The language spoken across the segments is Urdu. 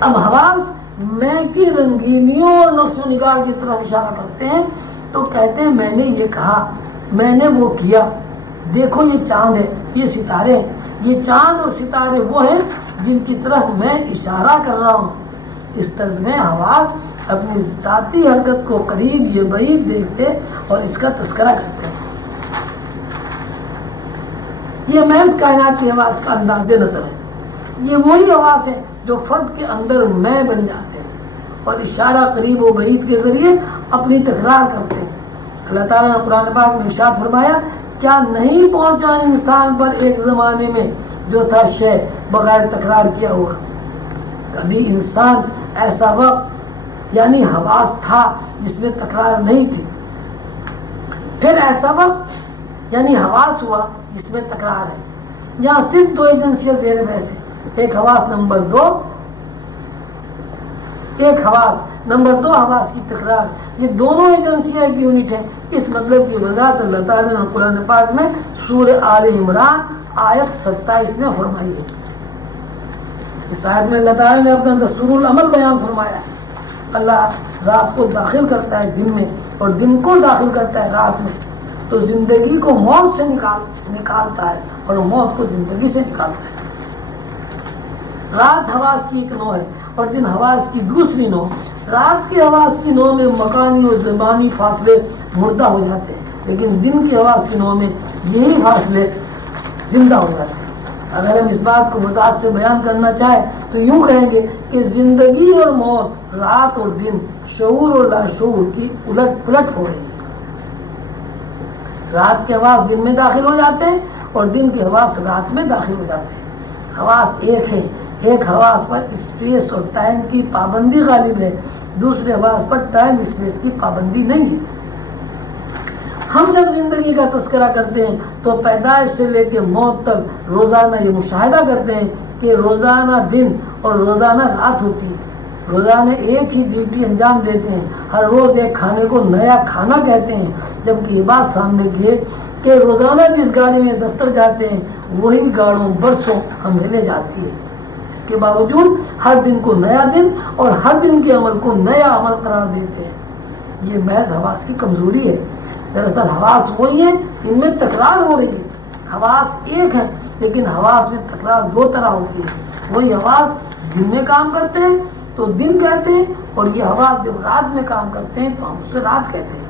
اب حواس میں کی رنگینیوں اور نقش و نگار کی طرف اشارہ کرتے ہیں تو کہتے ہیں میں نے یہ کہا، میں نے وہ کیا، دیکھو یہ چاند ہے، یہ ستارے ہیں، یہ چاند اور ستارے وہ ہیں جن کی طرف میں اشارہ کر رہا ہوں۔ اس طرز میں حواس اپنی ذاتی حرکت کو قریب یہ بعید دیکھتے اور اس کا تذکرہ کرتے ہیں۔ یہ محض کائنات کی حواس کا انداز نظر ہے۔ یہ وہی حواس ہے جو فرد کے اندر میں بن جاتے ہیں اور اشارہ قریب و بعید کے ذریعے اپنی تکرار کرتے ہیں۔ اللہ تعالیٰ نے قرآن پاک میں ارشاد فرمایا، کیا نہیں پہنچا انسان پر ایک زمانے میں جو تھا شے بغیر تکرار کیا ہوا۔ کبھی انسان ایسا وقت یعنی حواس تھا جس میں تکرار نہیں تھی، پھر ایسا وقت یعنی حواس ہوا جس میں تکرار ہے۔ یہاں صرف دو ایجنسیاں زیر بحث ہیں، ایک حواس نمبر دو، ایک حواس نمبر دو حواس کی تکرار، یہ دونوں ایجنسیاں ایک یونٹ ہیں۔ اس مطلب کی وضاحت اللہ تعالیٰ نے قرآن پاک میں سورہ آل عمران آیت 27 میں فرمائی ہے۔ اس آیت میں اللہ تعالیٰ نے اپنا دستور العمل بیان فرمایا۔ اللہ رات کو داخل کرتا ہے دن میں اور دن کو داخل کرتا ہے رات میں، تو زندگی کو موت سے نکالتا ہے اور موت کو زندگی سے نکالتا ہے۔ رات حواس کی ایک نوع ہے اور دن حواس کی دوسری نوع۔ رات کی حواس کی نوع میں مکانی اور زمانی فاصلے مردہ ہو جاتے ہیں، لیکن دن کی حواس کی نوع میں یہی فاصلے زندہ ہو جاتے ہیں۔ اگر ہم اس بات کو وضاحت سے بیان کرنا چاہیں تو یوں کہیں گے کہ زندگی اور موت، رات اور دن، شعور اور لاشعور کی الٹ پلٹ ہو رہی ہے۔ رات کے حواس دن میں داخل ہو جاتے ہیں اور دن کے حواس رات میں داخل ہو جاتے ہیں۔ حواس ایک ہے، ایک حواس پر اسپیس اور ٹائم کی پابندی غالب ہے، دوسرے حواس پر ٹائم اسپیس کی پابندی نہیں ہے۔ ہم جب زندگی کا تذکرہ کرتے ہیں تو پیدائش سے لے کے موت تک روزانہ یہ مشاہدہ کرتے ہیں کہ روزانہ دن اور روزانہ رات ہوتی ہے، روزانہ ایک ہی ڈیوٹی انجام دیتے ہیں، ہر روز ایک کھانے کو نیا کھانا کہتے ہیں، جبکہ یہ بات سامنے کی ہے کہ روزانہ جس گاڑی میں دفتر جاتے ہیں وہی گاڑیوں برسوں ہم لے جاتی ہے۔ اس کے باوجود ہر دن کو نیا دن اور ہر دن کے عمل کو نیا عمل قرار دیتے ہیں۔ یہ محض حواس کی کمزوری ہے۔ دراصل حواس وہی ہیں ان میں تکرار ہو رہی ہے۔ حواس ایک ہے لیکن حواس میں تکرار دو طرح ہوتی ہے۔ وہی حواس دن میں کام کرتے ہیں تو دن کہتے ہیں، اور یہ حواس جب رات میں کام کرتے ہیں تو ہم اسے رات کہتے ہیں۔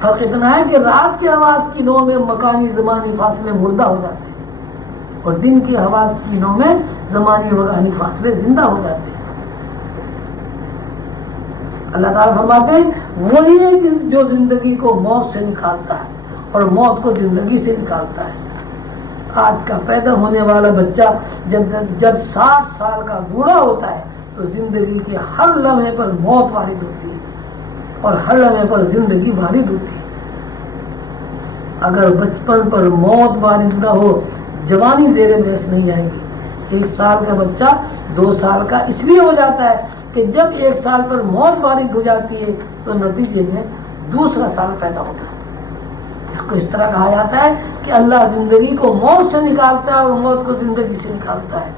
فرق اتنا ہے کہ رات کی حواس کی نوع میں مکانی زمانی فاصلے مردہ ہو جاتے ہیں اور دن کی حواس کی نوع میں زمانی مکانی فاصلے زندہ ہو جاتے ہیں۔ اللہ تعالیٰ فرماتے ہیں وہی ہے جو زندگی کو موت سے نکالتا ہے اور موت کو زندگی سے نکالتا ہے۔ آج کا پیدا ہونے والا بچہ جب 60 سال کا بوڑھا ہوتا ہے تو زندگی کے ہر لمحے پر موت وارد ہوتی ہے اور ہر لمحے پر زندگی وارد ہوتی ہے۔ اگر بچپن پر موت وارد نہ ہو جوانی زیر بحث نہیں آئے گی۔ 1 سال کا بچہ 2 سال کا اس لیے ہو جاتا ہے کہ جب 1 سال پر موت وارد ہو جاتی ہے تو نتیجے میں دوسرا سال پیدا ہوتا ہے۔ اس کو اس طرح کہا جاتا ہے کہ اللہ زندگی کو موت سے نکالتا ہے اور موت کو زندگی سے نکالتا ہے۔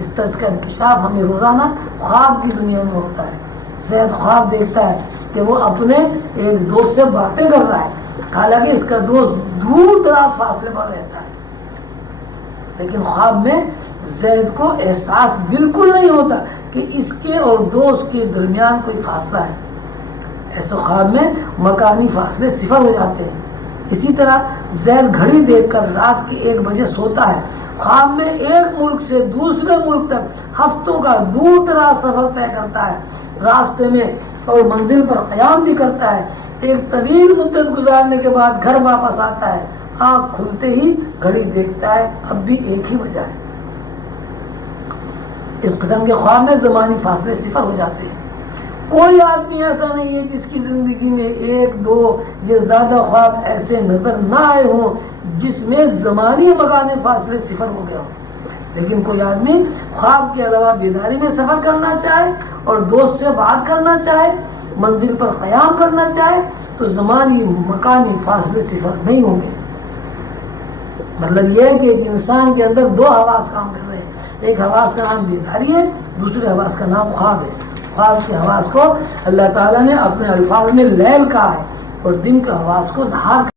اس طرح کا انکشاف ہمیں روزانہ خواب کی دنیا میں ہوتا ہے۔ زید خواب دیکھتا ہے کہ وہ اپنے ایک دوست سے باتیں کر رہا ہے، حالانکہ اس کا دوست دور دراز فاصلے پر رہتا ہے، لیکن خواب میں زید کو احساس بالکل نہیں ہوتا کہ اس کے اور دوست کے درمیان کوئی فاصلہ ہے۔ ایسے خواب میں مکانی فاصلے صفر ہو جاتے ہیں۔ اسی طرح زید گھڑی دیکھ کر رات کے 1 بجے سوتا ہے، خواب میں ایک ملک سے دوسرے ملک تک ہفتوں کا دور دراز سفر طے کرتا ہے، راستے میں اور منزل پر قیام بھی کرتا ہے، ایک طویل مدت گزارنے کے بعد گھر واپس آتا ہے، آنکھ کھلتے ہی گھڑی دیکھتا ہے، اب بھی 1 ہی بجا ہے۔ اس قسم کے خواب میں زمانی فاصلے صفر ہو جاتے ہیں۔ کوئی آدمی ایسا نہیں ہے جس کی زندگی میں 1 2 یا زیادہ خواب ایسے نظر نہ آئے ہوں جس میں زمانی مکانی فاصلے صفر ہو گیا ہو، لیکن کوئی آدمی خواب کے علاوہ بیداری میں سفر کرنا چاہے اور دوست سے بات کرنا چاہے، منزل پر قیام کرنا چاہے تو زمانی مکانی فاصلے صفر نہیں ہوں گے۔ مطلب یہ ہے کہ ایک انسان کے اندر 2 حواس کام کر رہے ہیں، ایک حواس کا نام بیداری ہے، دوسرے حواس کا نام خواب ہے۔ خواب کے حواس کو اللہ تعالیٰ نے اپنے الفاظ میں لیل کہا ہے اور دن کے حواس کو نہار